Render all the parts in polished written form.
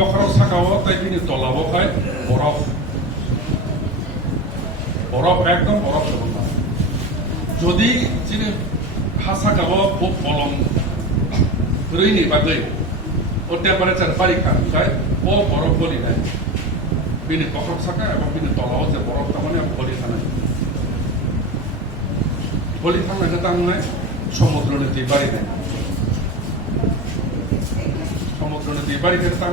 পখরাও সাকাও তাই বিনি তলাবো হয় বরফ বরফ একদম বরফ না যদি যিনি হাসা গাবো বলম রইনি বাদে ও টেম্পারেচার বাড়ি খায় ও বরফ গলি নাই বিনি পখর সাকা এবং বিনি তলাও যে বরফ তার গলি থানায় গলি থানায় তার সমুদ্র নীতি বাড়ি নেয় সমুদ্র নীতি বাড়ি খেতে তার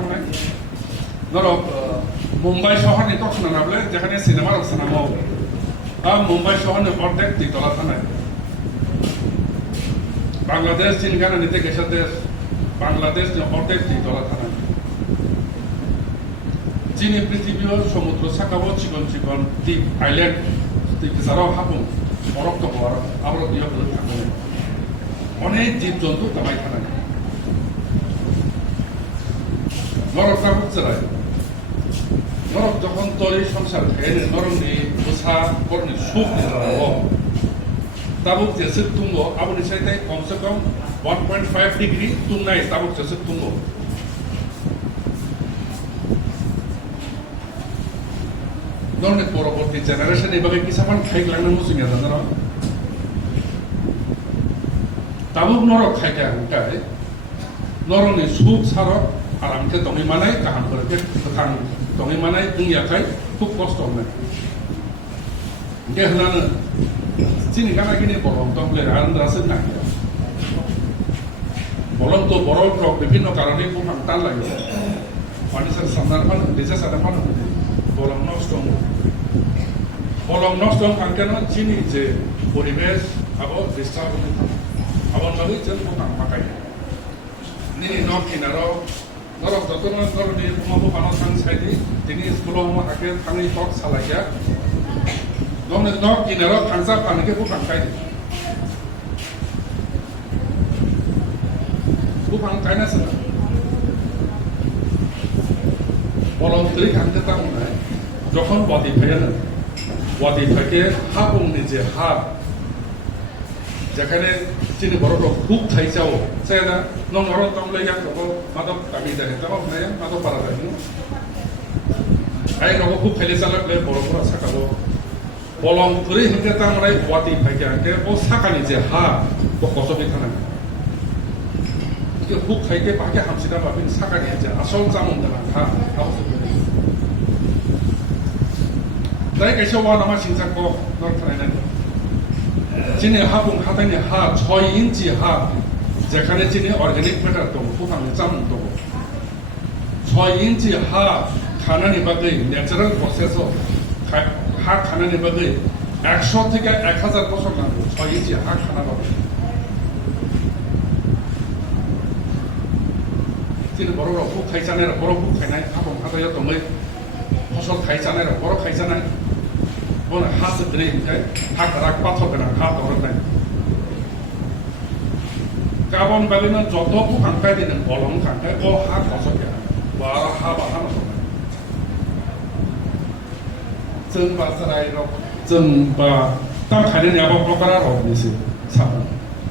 ধরো মুম্বাই শহরে তখন নামলে যেখানে সিনেমার সিনেমা মুম্বাই শহরে অর্ধেক দ্বিতলা থানায় বাংলাদেশ চিনগানা নিতে গেছে দেশ বাংলাদেশ অর্ধেক দ্বিতলা থানায় চীনি পৃথিবীর সমুদ্র শাখাবো চিকন চিকন দ্বীপ আইল্যান্ড দ্বীপ যারাও হাবুন বরফ তো হওয়ার আবার দিয়ে থাকবে অনেক জীবজন্তু তামাই থানায় নরক তাবুক চালায় নরক যখন তরি সংসার খাইনি নরকনি উষা করনি সুখ তাবুক যেসে তুঙ্গো আবুনি সাইতে কমসে কম 1.5 ডিগ্রি তুলনায় তাবুক যেসে তুঙ্গো ধরনের পরবর্তী জেনারেশন এভাবে কিসামান খাইলানো মুসিং জানা তাবুক নরক খাইতে আনকায় নরকনি সুখ সারক আরামকে দঙি মানাই কাহাম করে গোথাং দঙি মানাই বুंगियाखाय খুব কষ্ট হয় গে হলানো চিনি গানাগিনি বলম তংলে আন্দাসে না বলম তো বরফ রক বিভিন্ন কারণে বুহাং টান লাগে মানুষের সামনার মান নিজে সাথে মান বলম নষ্ট আঙ্কেন চিনি যে পরিবেশ আবার ডিস্টার্ব আবার নয় যে বুহাং মাকাই নিনি নক কিনারো নরক যতন ধরনের বোমাবো বানাও থাং সাইডি তিনি স্কুলাव হাকে থাঙै টক সালাইয়া দমনে নক কিনারো থাংসা পানিকে বুহাং কাইदि বুহাং কাইনাছে বলম তৈ খানতে তামনায় যখন ওয়াদি ফায়ানো ওয়াদি ফাকে হাবুংনি যে হা যেখানে চিনি বড় খুব থাইচাও সেটা নং নরক তংলে ইয়াক রব মাদক কামি যায় তাও নাই মাদক পারা যায় আই রব খুব ফেলে চালালে বড় বড় সাকাবো বলম ধরে হিংকে তামরাই ওয়াতি ফাইকে আনকে ও সাকানি যে হা ও কসবি থানা খুব খাইকে বাকে হামসিটা বাবিন সাকানি যে আসল জামুন দানা হা তাই কাইসা ওয়া নামা সিংসাক নর থানায় নাই চিনি হাবুং হাতাইনি হা 6 ইঞ্চি হা যেখানে চিনি অর্গানিক ম্যাটার দङ বুহাংनि জামুं दङ 6 ইঞ্চি হা খানানি বাগै ন্যাচারাল প্রসেসও হা খানানি বাগै 100 থেকে 1000 বছর লাগবে 6 ইঞ্চি হা খানা বাগै চিনি বড় খুব খাইজানাय বড় খুব খাইনাय হাবুং হাতাইয়া দङै ফসল খাইজাनाय বড় খাইজাनाय বলে হাসে ধরে যায় হাক রাখ পাথর কেনা হাত ধরে নাই গাবন বালিনা যত খাঙ্কাই দিন বলম খাঙ্কাই ও হাত কসক কেনা বা হা বাহা নসক जों बा जाराय रक जों बा ताम खायनाय आबा प्रकारा रक निसि सान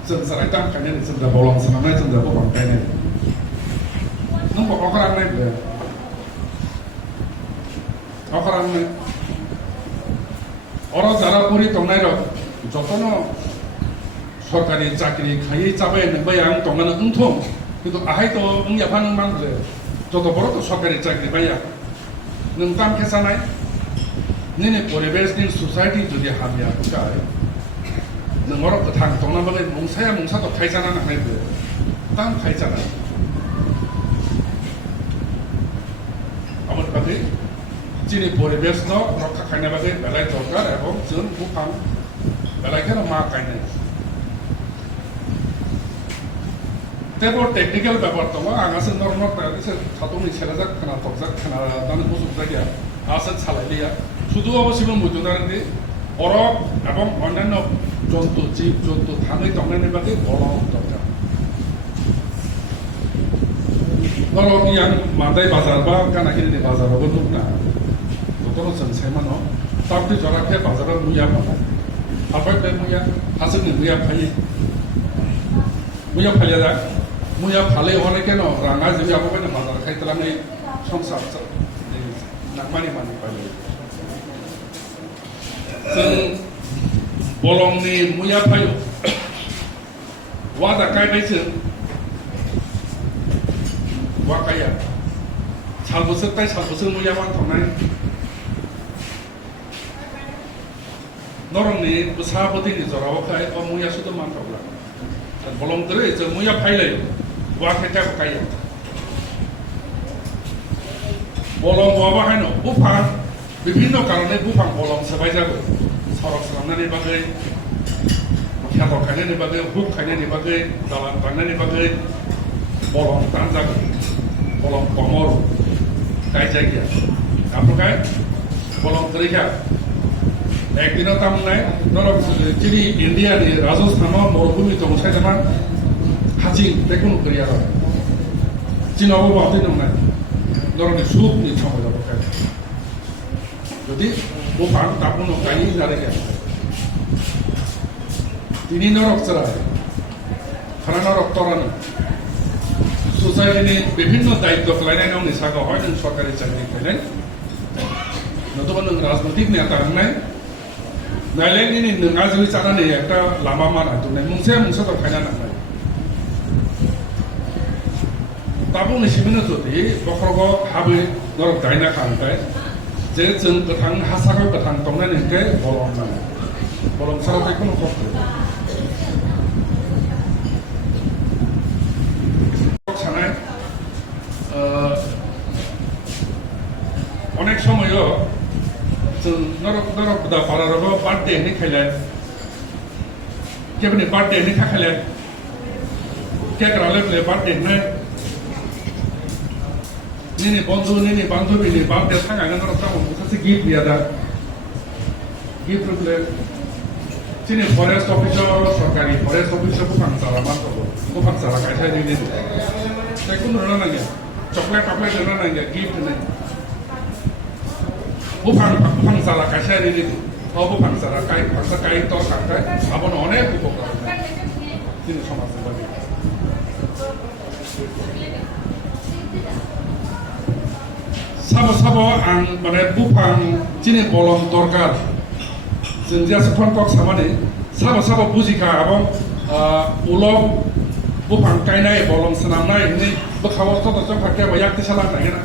जों जाराय ताम खायनाय जों दा बलम सानाय जों दा बलम खायनाय नों प्रकारा नाय बे प्रकारा नाय অর যারা পরি তংনাই রক যতন সরকারি চাকরি খাইয়ে চাবে নবাই আং তংনানো উনথং কিন্তু আহাই তো উংয়াফান মানলে যত বড় তো সরকারি চাকরি পাইয়া নং তাম খেসানাই নিনে পরিবেশ নিন সোসাইটি যদি হাবিয়া গায় নং অর গোথাং তংনা বাগै মংসায়া মংসা তো খাইজানা নাंनाय बे ताम खाइजाना আমার বাগै চিনি পরিবেশ রক্ষা খাইনাय বাগै বেলাই দরকার এবং जों বুহাং বেলাইখানে মা খাইনাय তেবো টেকনিক্যাল ব্যাপার তো আগাছে নরমাল প্রাইসে ছাতনি ছেলেজাক খানা তকজাক খানা দান বুঝুক জায়গা আছে ছালাইলিয়া শুধু অবশ্যই মুজুনারনি অরক এবং অন্যান্য জন্তু জীব জন্তু থানায় তংনাयनि বাগै বড় দরকার ধরো ইয়াং মাদাই বাজার বা কানাকিনি বাজারাবो नुना ততনো जों साइमानो ताबदि जराखे बाजाराव मुया फानाय आबाय बे मुया हासोनि मुया फायो मुया फालिया दा मुया फाले हले केन राङा जिबि आबोबायनो बाजार खायतलानै संसार नागमानि मानि पाले जों बलंनि मुया फायो वादा गायनायजों वाकाया सालबोसोर ताय सालबोसोर मुया वानथंनाय नरंनि बसाबोदैनि जरावखाय अ मुया सुदो मानथावला बलम दरे जों मुया फायलाय वाखायता गाया बलम वाबा हायनो बुफां বিভিন্ন কারণে বুফাং বলং সবাই যাবো সড়ক সালামনানি বাগै খ্যাতর খাইनायनि बागै हुक खायनायनि बागै दालां बानायनायनि बागै बलम दान जागोन बलम कमर गाय जायगाया ओमफ्राय बलम तरिखा একদিনও তামনাय নরক যিনি ইন্ডিয়াनि রাজস্থানাव মরুভূমি দंसायदोंमोन हाजिं बेखौनो गैया चीनावबो बावदै दंनाय नरकनि सुखनि समाव जाबाय যদি বুফাং তাপুনো গাই নারে গেল তিনি নরক চড়ায় খানা নরক তরানো সোসাইটিनि বিভিন্ন দায়িত্ব खालायनाय गावनि सागाव হয় नों सरकारि चाकरि खायनाय नतुबा नों राजनैतिक नेता होननाय नायलायनि नोंहा जुदि जानानै একটা लामा माना दोननाय मोनसे दर खायना नांनाय दा बुंनोसैमोन जुदि बखरगाव हाबै नरक गायना खांबाय जे जों गोथां हासाराव गोथां दंनायनिफ्राय बलम नाङो बलम साराव बेखौनो खस्थ' सानाय अनेक समायाव जों नरक दा पाराराव बार्थडे होनखायलाय केबनि बार्थडे होनखायलाय केक रायलायलाय बार्थडे होननाय निनि बंधु निनि बान्धबीनि बार्थडे थांगायना नरक थांगौ माखासे गिफ्ट गैया दा गिफ्ट होले जोंनि फरेस्ट अफिसाव सरकारि फरेस्ट अफिसाव बुफां सारा मानथावो बुफां सारा गायथाय दिनै बेखौ नुनो नांगौ चकलेट नुनो नांगौ गिफ्ट होनाय बुफां सारा गायथाय दिनै बुफां सारा गाय तो खांथाय आबनो अनेक उपकार जोंनि समाजनि बागै साबो आं माने बुफां दिनै बलम दरकार जों जास्ट कन्टक सामानि साबो बुजिखा आबं उलम बुफां गायनाय बलम सोनामनाय नै बोखावाव तदजों फाक्या बायाक्ति सालां नागिरा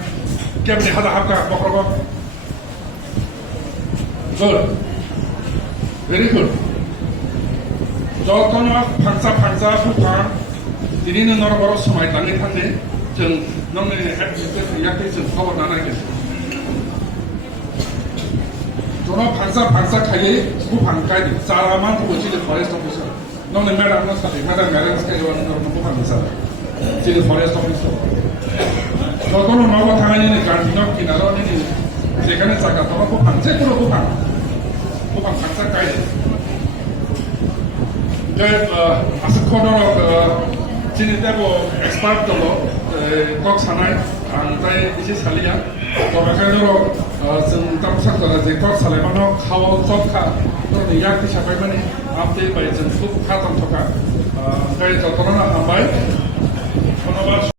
केबनि हादा हाबका बखरबो गुड भेरि गुड जतनो फांसा बुफां दिनैनो नरबर समाय लाङै थांनो जों नंनि एडमिनिस्ट्रेटिभ याक्ति जों खबर नागिर जोंना फांसा खायै बुफां गायदों जारा मानखौ जोंनि फरेस्ट अफिसार नंनि मेडाम मेडाम खायो बुफां जारा जोंनि फरेस्ट अफिसार যতনো নব থাকাইনি গার্জিনক কিনারো নিনি যেখানে জায়গা তখন বুফাং যেকোনো বুফাং ফাংসা গাইদে আছে খনক जोंनि दाबो एक्सपार्ट दङ कक सानाय ओमफ्राय एसे सालिया बेखायनो जों दाबो सानजारा जे कक सालायमानो खावाव जबखा याक हिसाबै माने आपदे बाय जों खुब खाथाम थका ओमफ्राय जतना हामबाय धन्यबाद